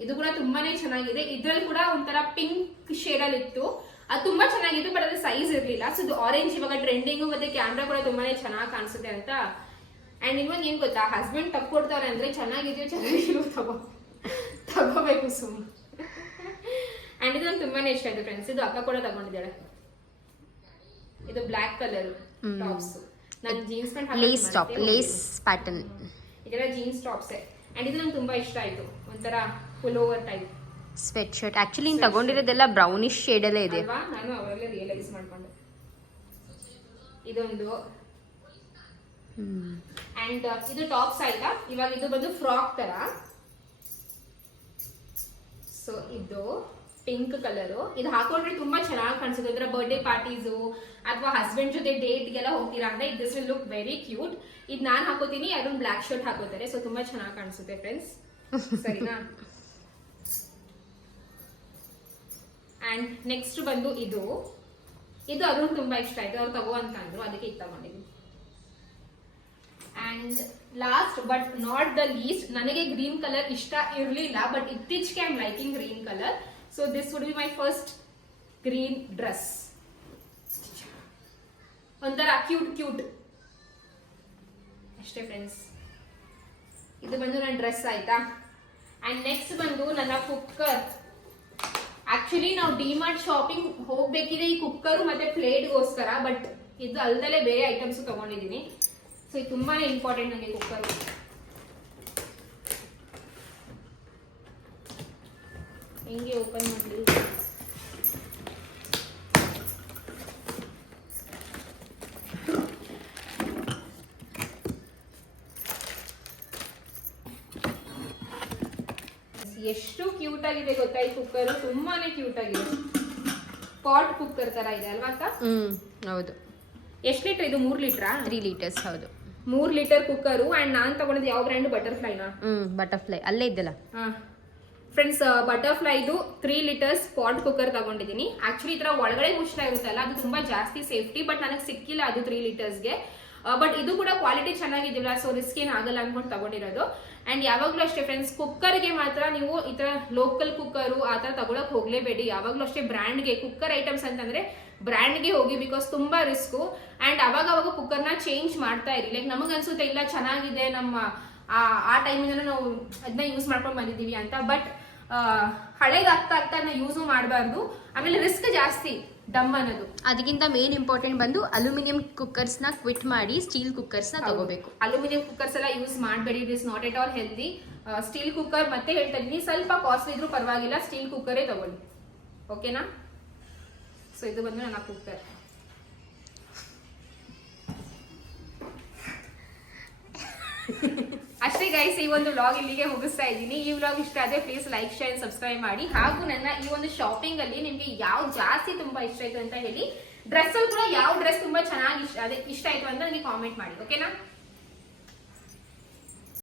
ಇದು ಕೂಡ ತುಂಬಾನೇ ಚೆನ್ನಾಗಿದೆ. ಇದ್ರಲ್ಲಿ ಕೂಡ ಒಂಥರ ಪಿಂಕ್ ಶೇಡ್ ಅಲ್ಲಿ ಇತ್ತು, ಅದು ತುಂಬಾ ಚೆನ್ನಾಗಿತ್ತು. ಬಟ್ ಅದು ಸೈಜ್ ಇರ್ಲಿಲ್ಲ. ಸೊ ಇದು ಆರೆಂಜ್ ಇವಾಗ ಟ್ರೆಂಡಿಂಗು, ಮತ್ತೆ ಕ್ಯಾಮ್ರಾ ಕೂಡ ತುಂಬಾನೇ ಚೆನ್ನಾಗಿ ಕಾಣಿಸುತ್ತೆ ಅಂತ. ಅಂಡ್ ಇನ್ನೊಂದು ಏನ್ ಗೊತ್ತಾ, ಹಸ್ಬೆಂಡ್ ತಕ್ಕೊಡ್ತಾರೆ ಅಂದ್ರೆ ಚೆನ್ನಾಗಿದೆಯೋ ಚೆನ್ನಾಗಿರೋ ತಗೋಬೇಕು ಸುಮ್ಮನೆ. ಅಂಡ್ ಇದು ನಂಗೆ ತುಂಬಾನೇ ಇಷ್ಟ ಆಯ್ತು ಫ್ರೆಂಡ್ಸ್. ಇದು ಅಕ್ಕ ಕೂಡ ತಗೊಂಡಿದ್ದಾಳೆ. ಇದು ಬ್ಲಾಕ್ ಕಲರ್ ಟಾಪ್ಸ್. ನಾನು jeans pant lace top, lace pattern. ಇದೆಲ್ಲ ಜೀನ್ಸ್ ಟಾಪ್ಸ್. ಅಂಡ್ ಇದು ನಂಗೆ ತುಂಬಾ ಇಷ್ಟ ಆಯ್ತು, ಒಂಥರ pullover type sweatshirt. Actually ನೀನು ತಗೊಂಡಿರೋದೆಲ್ಲ ಬ್ರೌನಿಶ್ ಶೇಡ್ ಅಲ್ಲೇ ಇದೆ. ಅಲ್ವಾ? ನಾನು ಅವಾಗಲೇ ರಿಯಲೈಸ್ ಮಾಡ್ಕೊಂಡೆ. ಇದೊಂದು. ಅಂಡ್ ಇದು ಟಾಪ್ಸ್ ಆಯ್ತಾ. ಇವಾಗ ಇದು ಬಂದು ಫ್ರಾಕ್ ತರ. ಸೊ ಇದು ಪಿಂಕ್ ಕಲರು. ಇದು ಹಾಕೊಂಡ್ರೆ ತುಂಬಾ ಚೆನ್ನಾಗಿ ಕಾಣಿಸುತ್ತೆ. ಅದರ ಬರ್ಡೇ ಪಾರ್ಟೀಸು ಅಥವಾ ಹಸ್ಬೆಂಡ್ ಜೊತೆ ಡೇಟ್ಗೆಲ್ಲ ಹೋಗ್ತೀರಾ ಅಂದ್ರೆ this will look very cute. ಇದು ನಾನು ಹಾಕೋತೀನಿ, ಅದೊಂದು ಬ್ಲಾಕ್ ಶರ್ಟ್ ಹಾಕೋತಾರೆ. ಸೊ ತುಂಬಾ ಚೆನ್ನಾಗಿ ಕಾಣಿಸುತ್ತೆ ಫ್ರೆಂಡ್ಸ್, ಸರಿನಾ? ಅಂಡ್ ನೆಕ್ಸ್ಟ್ ಬಂದು ಇದು ಅರುಣ್ ತುಂಬಾ ಇಷ್ಟ ಆಯ್ತು, ಅವ್ರು ತಗೋ ಅಂತ ಅಂದ್ರು, ಅದಕ್ಕೆ ಇದು ತಗೊಂಡಿದ್ದೀನಿ. And last but not the least, ನನಗೆ ಗ್ರೀನ್ ಕಲರ್ ಇಷ್ಟ ಇರಲಿಲ್ಲ, ಬಟ್ ಇತ್ತೀಚೆಗೆ I am liking green colour. So this would be my first green dress. ಒಂಥರ ಕ್ಯೂಟ್ ಅಷ್ಟೇ ಫ್ರೆಂಡ್ಸ್. ಇದು ಬಂದು ನನ್ನ ಡ್ರೆಸ್ ಆಯ್ತಾ. ಅಂಡ್ ನೆಕ್ಸ್ಟ್ ಬಂದು ನನ್ನ ಕುಕ್ಕರ್. ಆಕ್ಚುಲಿ ನಾವು ಡಿಮಾರ್ಟ್ ಶಾಪಿಂಗ್ ಹೋಗ್ಬೇಕಿದೆ ಈ ಕುಕ್ಕರು ಮತ್ತೆ ಪ್ಲೇಟ್ಗೋಸ್ಕರ, ಬಟ್ ಇದು ಅಲ್ದಲೇ ಬೇರೆ ಐಟಮ್ಸ್ ತಗೊಂಡಿದ್ದೀನಿ. ಸೊ ಇದು ತುಂಬಾನೇ ಇಂಪಾರ್ಟೆಂಟ್ ನನಗೆ ಕುಕ್ಕರ್. ಹೆಂಗೆ ಓಪನ್ ಮಾಡಲಿ? ಎಷ್ಟು ಕ್ಯೂಟ್ ಆಗಿದೆ ಗೊತ್ತಾ ಈ ಕುಕ್ಕರ್, ತುಂಬಾನೇ ಕ್ಯೂಟ್ ಆಗಿದೆ. ಪಾಟ್ ಕುಕ್ಕರ್ ತರ ಇದೆ ಅಲ್ವಾ ಅಕ್ಕ? ಹೌದು. ಎಷ್ಟು ಲೀಟರ್ ಇದು? 3 ಲೀಟ್ರಾ? 3 ಲೀಟರ್ಸ್. ಹೌದು, 3 ಲೀಟರ್ ಕುಕ್ಕರು. ಅಂಡ್ ನಾನ್ ತಗೊಂಡಿದ್ದು ಯಾವ ಬ್ರ್ಯಾಂಡ್? ಬಟರ್ಫ್ಲೈನಾ? ಬಟರ್ಫ್ಲೈ ಅಲ್ಲೇ ಇದ್ದಲ್ಲ. ಫ್ರೆಂಡ್ಸ್, ಬಟರ್ಫ್ಲೈದು 3 ಲೀಟರ್ಸ್ ಪಾಟ್ ಕುಕ್ಕರ್ ತಗೊಂಡಿದ್ದೀನಿ. ಆಕ್ಚುಲಿ ಈ ತರ ಒಳಗಡೆ ಮುಚ್ಚಳ ಇರುತ್ತಲ್ಲ, ಅದು ತುಂಬಾ ಜಾಸ್ತಿ ಸೇಫ್ಟಿ, ಬಟ್ ನನಗೆ ಸಿಕ್ಕಿಲ್ಲ ಅದು 3 ಲೀಟರ್ಸ್ಗೆ. ಬಟ್ ಇದು ಕೂಡ ಕ್ವಾಲಿಟಿ ಚೆನ್ನಾಗಿದ್ದಿಲ್ಲ, ಸೊ ರಿಸ್ಕ್ ಏನು ಆಗಲ್ಲ ಅನ್ಕೊಂಡು ತಗೊಂಡಿರೋದು. ಅಂಡ್ ಯಾವಾಗ್ಲೂ ಅಷ್ಟೇ ಫ್ರೆಂಡ್ಸ್, ಕುಕ್ಕರ್ಗೆ ಮಾತ್ರ ನೀವು ಈ ತರ ಲೋಕಲ್ ಕುಕ್ಕರು ಆ ತರ ತಗೊಳಕ್ ಹೋಗ್ಲೇಬೇಡಿ. ಯಾವಾಗ್ಲೂ ಅಷ್ಟೇ ಬ್ರ್ಯಾಂಡ್ಗೆ ಕುಕ್ಕರ್ ಐಟಮ್ಸ್ ಅಂತಂದ್ರೆ ಬ್ರ್ಯಾಂಡ್ಗೆ ಹೋಗಿ, ಬಿಕಾಸ್ ತುಂಬಾ ರಿಸ್ಕು. ಅಂಡ್ ಅವಾಗ ಕುಕ್ಕರ್ನ ಚೇಂಜ್ ಮಾಡ್ತಾ ಇರಿ. ಲೈಕ್ ನಮಗ್ ಅನ್ಸುತ್ತೆ ಇಲ್ಲ ಚೆನ್ನಾಗಿದೆ, ನಮ್ಮ ಆ ಟೈಮಿಂದ ನಾವು ಅದನ್ನ ಯೂಸ್ ಮಾಡ್ಕೊಂಡು ಬಂದಿದ್ದೀವಿ ಅಂತ, ಬಟ್ ಹಳೇದಾಗ್ತಾ ಅದನ್ನ ಯೂಸು ಮಾಡಬಾರ್ದು. ಆಮೇಲೆ ರಿಸ್ಕ್ ಜಾಸ್ತಿ ದಮ್ ಅನ್ನೋದು. ಅದಕ್ಕಿಂತ ಮೇನ್ ಇಂಪಾರ್ಟೆಂಟ್ ಬಂದು ಅಲ್ಯೂಮಿನಿಯಂ ಕುಕ್ಕರ್ಸ್ ನ ಕ್ವಿಟ್ ಮಾಡಿ ಸ್ಟೀಲ್ ಕುಕ್ಕರ್ಸ್ ನ ತಗೋಬೇಕು. ಅಲ್ಯೂಮಿನಿಯಂ ಕುಕ್ಕರ್ಸ್ ಎಲ್ಲ ಯೂಸ್ ಮಾಡಬೇಡಿ, it is not at all healthy. Steel cooker ಮತ್ತೆ ಹೇಳ್ತಾ ಇದೀನಿ, ಸ್ವಲ್ಪ ಕಾಸ್ಟ್ಲಿ ಇದ್ರೂ ಪರವಾಗಿಲ್ಲ, ಸ್ಟೀಲ್ ಕುಕ್ಕರೇ ತಗೊಳ್ಳಿ, ಓಕೆನಾ? ಸೊ ಇದು ಬಂದು ನನ್ನ ಕುಕ್ಕರ್. ಅಷ್ಟೇ ಗೈಸ್, ಈ ಒಂದು ವ್ಲಾಗ್ ಇಲ್ಲಿಗೆ ಮುಗಿಸ್ತಾ ಇದ್ದೀನಿ. ಈ ವ್ಲಾಗ್ ಇಷ್ಟ ಆದ್ರೆ ಪ್ಲೀಸ್ ಲೈಕ್, ಶೇರ್, ಸಬ್ಸ್ಕ್ರೈಬ್ ಮಾಡಿ. ಹಾಗೂ ನನ್ನ ಈ ಒಂದು ಶಾಪಿಂಗ್ ಅಲ್ಲಿ ನಿಮ್ಗೆ ಯಾವ ಜಾಸ್ತಿ ತುಂಬಾ ಇಷ್ಟ ಆಯ್ತು ಅಂತ ಹೇಳಿ. ಡ್ರೆಸ್ ಅಲ್ಲಿ ಕೂಡ ಯಾವ ಡ್ರೆಸ್ ತುಂಬಾ ಚೆನ್ನಾಗಿ ಇಷ್ಟ ಆಯ್ತು ಅಂತ ನನಗೆ ಕಾಮೆಂಟ್ ಮಾಡಿ, ಓಕೆನಾ?